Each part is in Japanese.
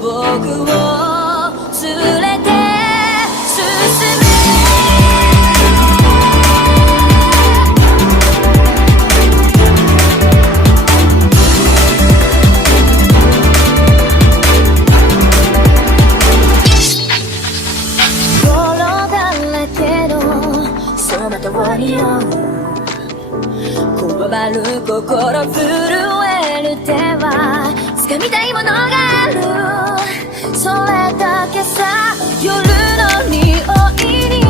僕を連れて進めこわばる心震える手は掴みたいものがあるそれだけさ夜の匂いに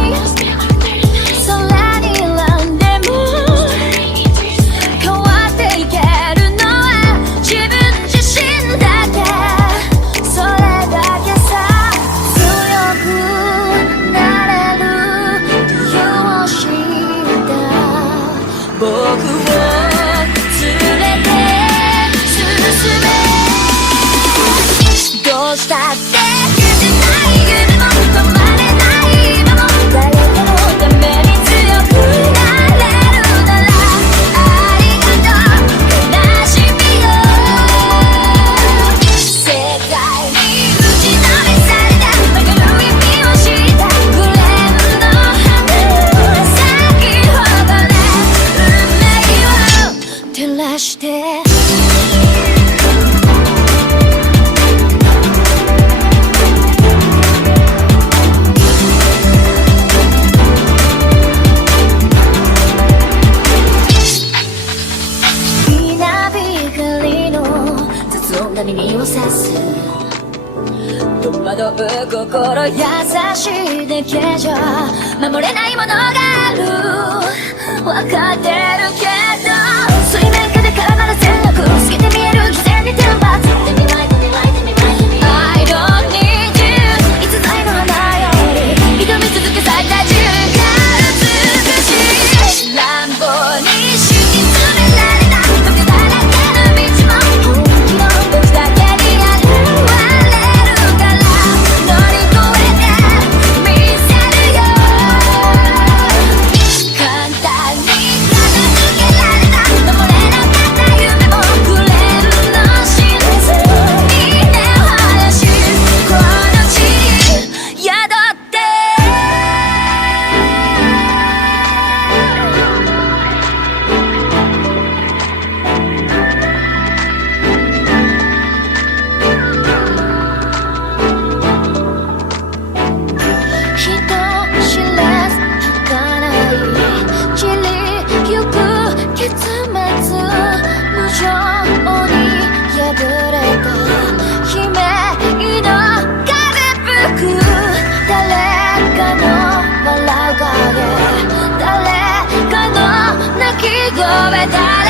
空にランでも変わっていけるのは自分自身だけそれだけさ強くなれる理由を知った僕を連れて進めどうしたって消せない夢も止まれない今も誰かのために強くなれるならありがとう悲しみよ世界に打ちのめされた曲がる意味を知ったグレーの花咲き誇れ照らして稲光の雑音が耳を刺す戸惑う心優しいだけじゃ守れないものがある分かってるけど水面下で絡まる線路透けて見える偽善にテンバーI don't need you いつないの花より挑み続け咲いた瞬間美しい乱暴に敷き詰められた時だらけの道も本気の僕だけに現れるから乗り越えてみせるよ簡単に片付けられた守れなかった夢もグレーの知らずに根を生やしこの地に宿って人知れず儚い散りゆく結末無情に破れた悲鳴の風吹く誰かの笑う影誰かの泣き声誰